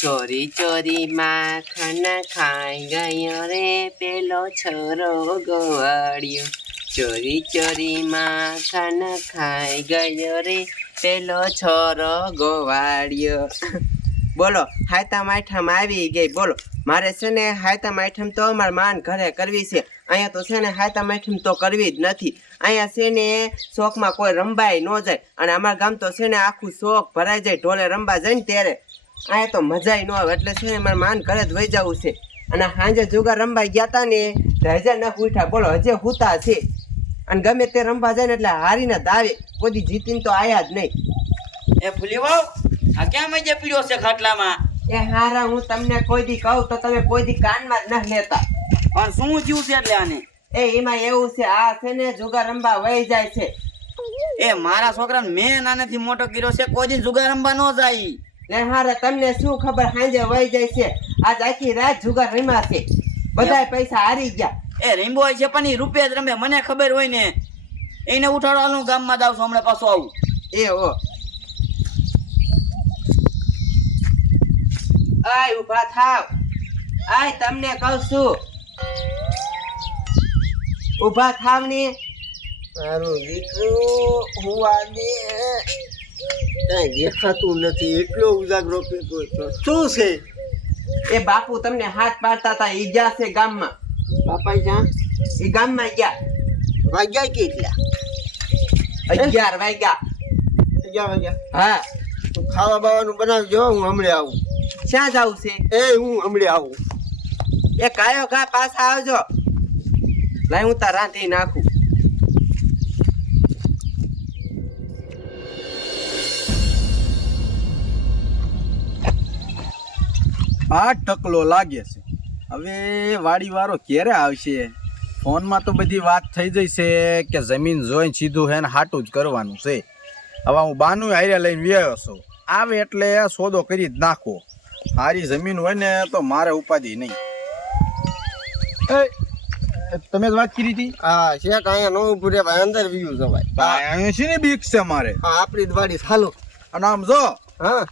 ચોરી ચોરી માખણ ખાઈ ગયો રે પેલો છોરો ગોવાળિયો. ચોરી ચોરી માખણ ખાઈ ગયો રે પેલો છોરો ગોવાળિયો. બોલો હાયતામ આઠમ આવી ગઈ. બોલો મારે છે ને હાયતામ આઠમ તો અમારા માન ઘરે કરવી છે. અહીંયા તો છે ને હાયતામ આઠમ તો કરવી જ નથી. અહીંયા છે ને શોખમાં કોઈ રંબાઈ ન જાય, અને અમારા ગામ તો છે ને આખું શોખ ભરાઈ જાય. ઢોલે રંબા જાય ને ત્યારે અહીંયા તો મજાય ન આવે. એટલે છે ને મારા માન ઘરે જ વહી જવું છે. અને સાંજે જુગાર રંબાઈ ગયા હતા ને તો હજે ન ઉઠ્યા. બોલો હજે હુતા છે. અને ગમે તે રંબા જાય ને એટલે હારીને દાવે. કોઈ જીતીને તો આયા જ નહીં. એ ફૂલી વાવ આ ક્યાં મજે પીડ્યો છે ખાટલામાં? એ હારા હું તમને કોઈ દી કહું તો તમે કોઈ દી કાનમાં જ ન લેતા. પણ શું થયું છે એટલે આને? એ એમાં એવું છે, આ છે ને જુગાર રંબા વહી જાય છે. એ મારા છોકરાને મેં નાનેથી મોટો કર્યો છે, કોઈ દી જુગાર રમવા ન જાય. ને હારા તમને શું ખબર, સાંજે વહી જાય છે. આજ આખી રાત જુગાર રમ્યા છે, બધાય પૈસા હારી ગયા. એ રીંબો હોય છે પણ એ રૂપિયા જ રમે, મને ખબર હોય ને. એને ઉઠાડવાનું ગામમાં જાવ છું, હમણાં પાછો આવું. એ ઓ આય ઉભા થાવ. આય તમને કહું છું, ઉભા થાવ ને. મારું દીકરું હું આજે કઈ દેખાતું નથી, એટલો ઉજાગરો પીતો શું છે? એ બાપુ તમને હાથ પાડતા હતા, ઈ ગયા છે ગામમાં. બાપા જ્યાં ઈ ગામમાં ગયા. વાગ્યા કેટલા? 11 વાગ્યા. 11 વાગ્યા? હા. તું ખાવા બાવાનું બનાવજો, હું હમણાં આવું. ક્યાં જાવ છે? હું હમણાં આવું. એ કાયો ઘા પાછા આવજો. લાય હું તાર રાંધી નાખું. આ ટકલો લાગે છે. હવે વાડી વાળો ક્યારે આવશે? ફોનમાં તો બધી વાત થઈ જઈ છે કે જમીન જોઈને સીધું હે ને હાટું જ કરવાનું છે. હવે હું બાનું હારે લઈને વ્યો છું, આવે એટલે સોદો કરી જ નાખો. મારી જમીન હોય ને તો મારે ઉપાધિ નહીં. તમે જ વાત કરી હતી? હા શેક અહીંયા નો ઉભું રે ભાઈ, અંદર વ્યૂ જવાય. અહીંયા છે ને બીક છે મારે. હા આપણી જ વાડી ચાલો. અને આમ જો હા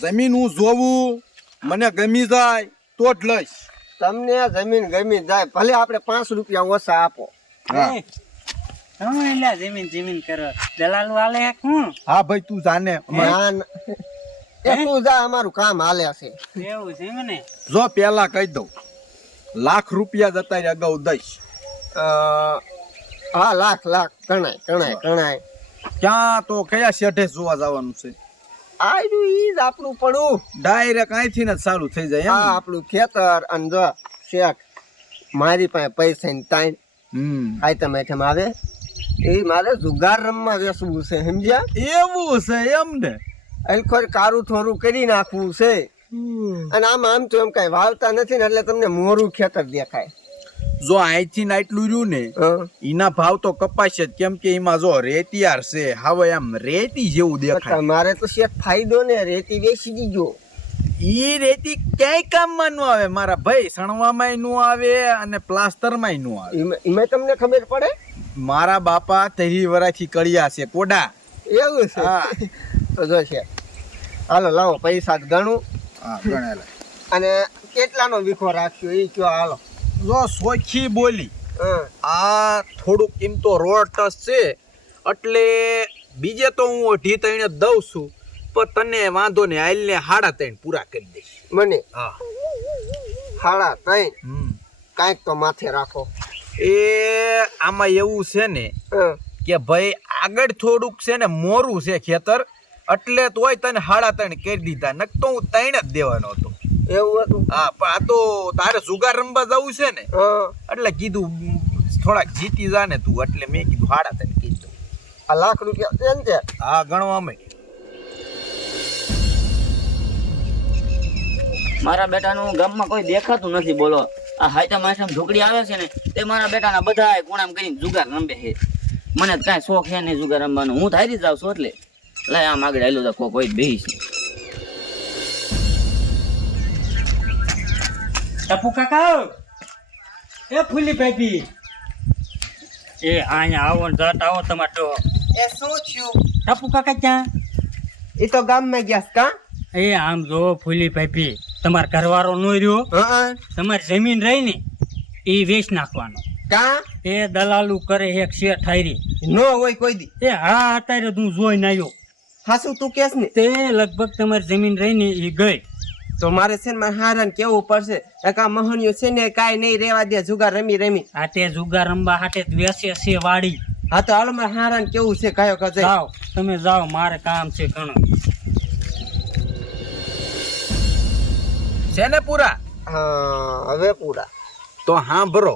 જમીન હું જોવું, મને ગમી જાય તો જ લઈશ. તમને જમીન ગમી જાય, ભલે આપણે 5 રૂપિયા ઓછા આપો. હા જમીન કરો દલાલ વાલે હું. હા ભાઈ તું જાને. તું જા, અમારું કામ હાલે છે. એવું છે મને. જો પેલા કહી દઉં, લાખ રૂપિયા જતા અગાઉ દઈશ. હા લાખ ગણાય. ક્યાં તો કયા શેઠે જોવા જવાનું છે? આયુ ઈ જ આપણું પડું. ડાયરેક્ટ અહીંથી જ ચાલુ થઈ જાય. હા આપણું ખેતર. અને જો શેક મારી પાસે પૈસા ની ટાઈમ આઈટમ આવે, એ મારે જુગાર રમવા વેચવું છે, સમજ્યા? એવું છે એમ ને? અલખોર કારું થોડું કરી નાખવું છે. અને આમ તો એમ કઈ વાવતા નથી ને, એટલે તમને મોરું ખેતર દેખાય. જો અહીંથી આટલું રહ્યું ને, એના ભાવ તો કપાશે જ, કેમ કે એમાં જો રેતિયાર છે. હવે આમ રેતી જેવું દેખાય. મારે તો શેઠ ફાયદો ને, રેતી વેચી દીજો. ઈ રેતી ક્યાંય કામમાં ન આવે મારા ભાઈ. સણવામાં ન આવે અને પ્લાસ્ટરમાં ન આવે. એમાં તમને ખબર પડે? મારા બાપા 30 વર્ષથી કળિયા છે કોડા. એવું છે? હા તો જો છે, હાલો લાવો પૈસા ગણું. હા ગણેલા. અને કેટલાનો વીખો રાખ્યો એ કયો? હાલો જો સોખી બોલી. આ થોડુંક એમ તો રોડ ટચ છે, એટલે બીજે તો હું 2.5 જ દઉં છું, પણ તને વાંધો ને હાલ ને 3.5 પૂરા કરી દઈશ. મને? હા 3.5. કાંઈક તો માથે રાખો. એ આમાં એવું છે ને કે ભાઈ આગળ થોડુંક છે ને મોરું છે ખેતર, એટલે તોય તને 3.5 કરી દીધા, નક તો હું 3 જ દેવાનો હતો. એવું હતું? હા પણ આ તો તારે જુગાર રમવા જવું છે ને, એટલે કીધું થોડાક જીતી જા ને તું, એટલે મેં કીધું 3.5 કીધું. આ લાખ રૂપિયા છે ને? હા ગણવામાં. મારા બેટાનું ગામમાં કોઈ દેખાતું નથી. બોલો આ હાઈટમ ઢોકળી આવે છે ને, તે મારા બેટાના બધા કોણામ કરીને જુગાર રમે છે. મને કાંઈ શોખ છે નહીં જુગાર રમવાનો. હું થારી જાઉં છું એટલે લાય આમ આગળ આવેલું તો કોઈ બેહી છે. ટપુ કાકા, એ ફૂલી ભાભી, એ અહીંયા આવો ને જટ આવો તમારે. એ શું થયું? ટપુ કાકા ક્યાં? એ તો ગામમાં ગયા કા. એ આમ જો ફૂલી ભાઈ તમાર ઘરવાળો નો રહ્યો હા તમારી જમીન રહી ને એ વેચ નાખવાનો કા એ દલાલું કરે એક શેર ઠાયરી નો હોય કોઈ દી એ હા અત્યારે તું જોઈને આવ્યો હાસુ તું કેસ ને તે લગભગ તમારી જમીન રહી ને એ ગઈ તો મારે છે ને મારે હારાને કેવું પડશે એકા મહણિયો છે ને કાંઈ નહીં રેવા દે જુગાર રમી રમી આ તે જુગાર રમવા હાટે જ વેચે છે વાડી હા તો હાલો મારે હારાને કેવું છે કયો કજે જાઓ તમે જાઓ મારે કામ છે ઘણું છે ને પૂરા હા હવે પૂરા તો હા ભરો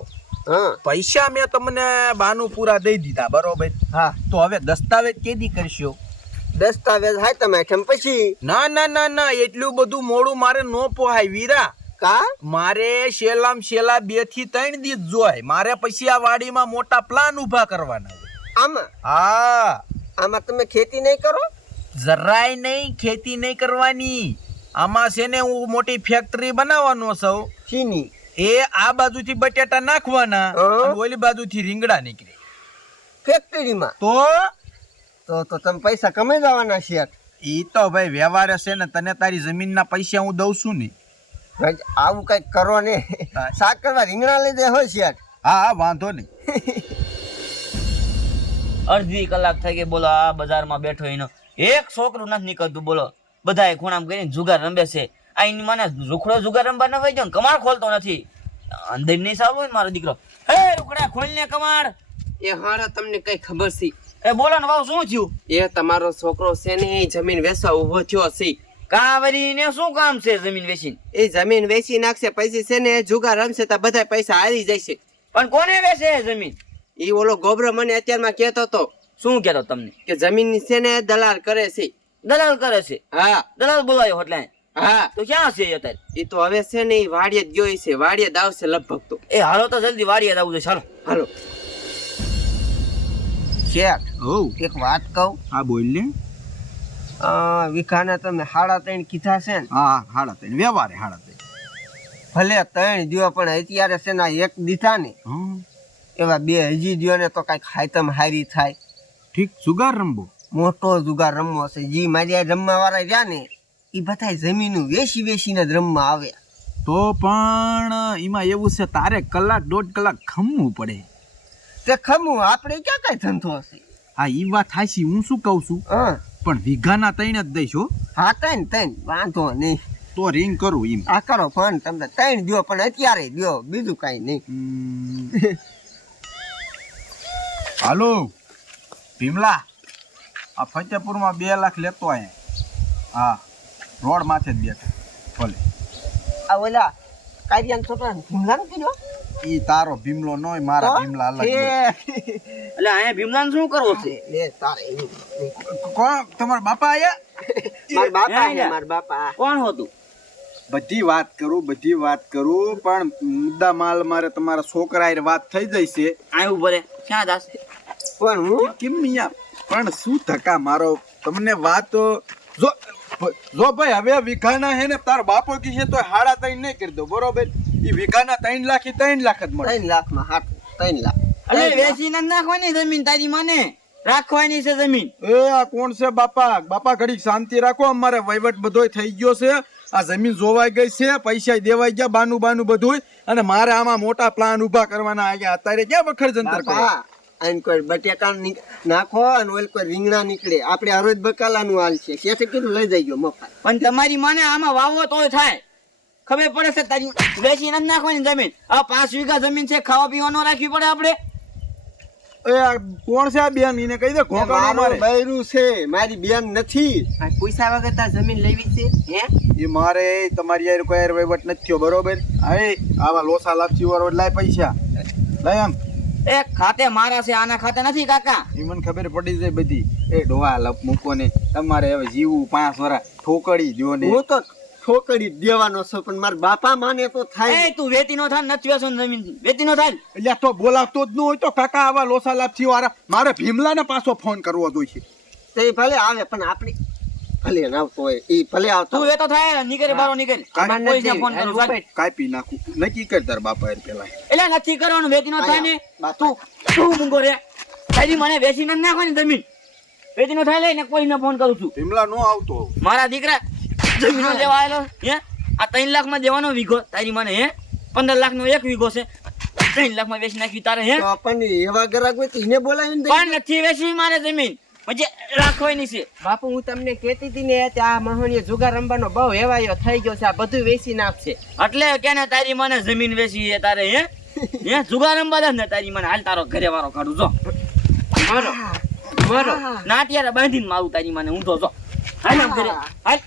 હા પૈસા મેં તમને બાનું પૂરા દઈ દીધા બરોબર હા તો હવે દસ્તાવેજ કેદી કરશો દસ્તાવેજ હાય તમે કેમ પછી ના ના ના ના એટલું બધું મોડું મારે નો પોહાય વીરા કા મારે શેલામ શેલા 2 થી 3 દિવસ જોય મારે પછી આ વાડીમાં મોટા પ્લાન ઊભા કરવાના હોય. આમાં હા આમાં તમે ખેતી નહીં કરો જરાય નહીં ખેતી નહીં કરવાની આમાં છે ને હું મોટી ફેક્ટરી બનાવવાનો છું ચીની એ આ બાજુથી બટેટા નાખવાના હા. અને ઓલી બાજુથી રીંગણા નીકળે ફેક્ટરીમાં તો તમે પૈસા કમાઈ જવાના છે ઈ તો ભાઈ વ્યવહાર હશે ને તને તારી જમીનના પૈસા હું દઉં છું ને ભાઈ આવું કઈક કરો ને શાક કરવા રીંગણા લઈ દે હોય છે હા હા વાંધો નહીં અડધી કલાક થઈ ગઈ બોલો આ બજારમાં બેઠો એનો એક છોકરું નથી નીકળતું બોલો બધાએ ખૂણામ કરીને જુગાર રમે છે આ એની મને રૂખડો જુગાર રમવા ન હોય જો કમાડ ખોલતો નથી અંદર નહીં સારું હોય ને મારો દીકરો હે રૂખડા ખોલને કમાડ એ હારા તમને કઈ ખબર છે એ બોલો ને બાબુ શું થયું એ તમારો છોકરો છે ને એ જમીન વેચવા ઉભો થયો છે કાવરી ને શું કામ છે જમીન વેચીને એ જમીન વેચી નાખશે પછી છે ને જુગાર રમશે તો બધા પૈસા હારી જશે પણ કોને વેચે જમીન એ ઓલો ગોબરો મને અત્યારમાં કહેતો હતો શું કહેતો તમને કે જમીન છે ને દલાલ કરે છે દલાલ કરે છે હા દલાલ બોલાયો એટલે હા તો ક્યાં છે એ અત્યારે એ તો હવે છે ને એ વાડીએ જ ગયો છે વાડીએ જ આવશે લગભગ તો એ હાલો તો જલ્દી વાડીએ જ આવવું છે ચાલો હાલો શેઠ ઓ એક વાત કહું હા બોલ ને વિખાના તમે 3.5 કીધા છે ને હા હાડા તઈ વ્યવહારે હાડા તઈ ભલે 3 દિયો પણ અત્યારે છે ને એક દીધા ને એવા 2 હજી દિયો ને તો કઈક હાયતમ હારી થાય ઠીક જુગાર રમવો મોટો જુગાર રમવો છે જી મારી આ રમવા વાળા રહ્યા ને એ બધા જમીનું વેચીને જ રમવા આવે તો પણ એમાં એવું છે તારે કલાક 1.5 કલાક ખમવું પડે તે ખમું આપણે ક્યાં કઈ ધંધો હશે હા ઈ વાત હાચી હું શું કહું છું હા પણ વીઘાના 3 જ દઈશ હો હા ત્રણ વાંધો નહીં તો રિંગ કરું એમ આ કરો ફોન તમને 3 દિયો પણ અત્યારે દિયો બીજું કઈ નહીં હાલો ભીમલા આ ફતેપુરમાં 2 લાખ લેતો અહીંયા હા રોડ માથે જ બેઠા ભલે આ ઓલા કારિયાન છોકરા ભૂમલા કીધો ઈ તારો ભીમલો નોય મારા ભીમલા અલગ હોય. એટલે અહીંયા ભીમલાને શું કરવો છે લે તારે કોણ તમારા બાપા આયા માર બાપા હે, હે માર બાપા કોણ હતું બધી વાત કરું પણ મુદ્દા માલ મારે તમારા છોકરા હારે વાત થઈ જાય છે આયું ભરે ક્યાં દાસ પણ હું કેમ મિયા પણ શું ધક્કા મારો તમને વાત જો ભાઈ હવે વીઘાના હે ને તાર બાપો કી છે તો 3.5 નહીં કરી દો બરોબર ઈ વીઘાના 3 લાખ ઈ 3 લાખ જ મળે 3 લાખમાં હાથ 3 લાખ અરે વેચીને જ નાખવાની જમીન તારી માને રાખવાની છે જમીન એ આ કોણ છે બાપા ઘડીક શાંતિ રાખો અમારે વહીવટ બધોય થઈ ગયો છે આ જમીન જોવાઈ ગઈ છે પૈસા દેવાઈ ગયા બાનું બધુંય અને મારે આમાં મોટા પ્લાન ઊભા કરવાના આવ્યા અત્યારે ક્યાં વખર જંતર કરો બાપા આને કોઈ બટેકા નાખો અને ઓલ કોઈ રીંગણા નીકળે આપણે હરોજ બકાલાનું હાલ છે શેઠે કીધું લઈ જઈજો મફત પણ તમારી માને આમાં વાવો તોય થાય ખબર પડે છે તારી વેચીને જ નાખવાની જમીન આ 5 વીઘા જમીન છે ખાવા પીવાનો રાખવી પડે આપણે એ આ કોણ છે આ બેન એને કહી દે ઘોંઘાનો મારું મારે બૈરું છે મારી બેન નથી આ પૈસા વગર તાર જમીન લેવી છે હે એ મારે તમારી યાર કોઈ યાર વહીવટ નથી થયો બરોબર હવે આવા લોસા લાપસી વાળો લાય પૈસા લઈ આમ એ ખાતે મારા છે આના ખાતે નથી કાકા એ મને ખબર પડી જાય બધી એ ડોહા લપ મૂકો ને તમારે હવે જીવું 5 વર્ષ ઠોકડી દો ને હું તો ઠોકડી દેવાનો છું પણ મારા બાપા માને તો થાય એ તું વેતી નો થાય નથી વેચો જમીન વેતી નો થાય એટલે તો બોલાવતો જ ન હોય તો કાકા આવા લોસા લાપસી વાળા મારે ભીમલાને પાછો ફોન કરવો જોઈએ તે ભલે આવે પણ આપણે ભલે ના આવતો હોય એ ભલે આવતો તું વેતો થાય નીકળે બારો નીકળે પોલીસને ફોન કરું ચાલ. કાપી નાખું નક્કી કર તાર બાપા યાર પેલા એટલે નથી કરવાનું વેતી નો થાય ને બાપા. તું મૂંગો રે તારી મને વેચીને જ નાખવાની જમીન વેતી નો થાય લઈને પોલીસને ફોન કરું છું ભીમલા નો આવતો મારા દીકરા જમીનો લેવા આવેલો હે આ 3 લાખમાં દેવાનો વીઘો તારી મને હે 15 લાખનો એક વીઘો છે 3 લાખમાં વેચી નાખી તારે હે તો પણ એવા ગ્રાહક હોય તો એને બોલાવીને દે. પણ નથી વેચવી મારે જમીન પછી રાખવાની છે બાપુ હું તમને કહેતી હતી ને કે આ મહોણીયો જુગાર રમવાનો બહુ હેવાયો થઈ ગયો છે આ બધું વેચી નાખશે એટલે કેને તારી મને જમીન વેચી છે તારે હે હે જુગાર રમવા દે ને તારી મને હાલ તારો ઘરે વાળો કાઢું જો મારો મારો નાટિયારે બાંધીને મારું તારી મને ઊંધો જો હાલ આમ ઘરે હાલ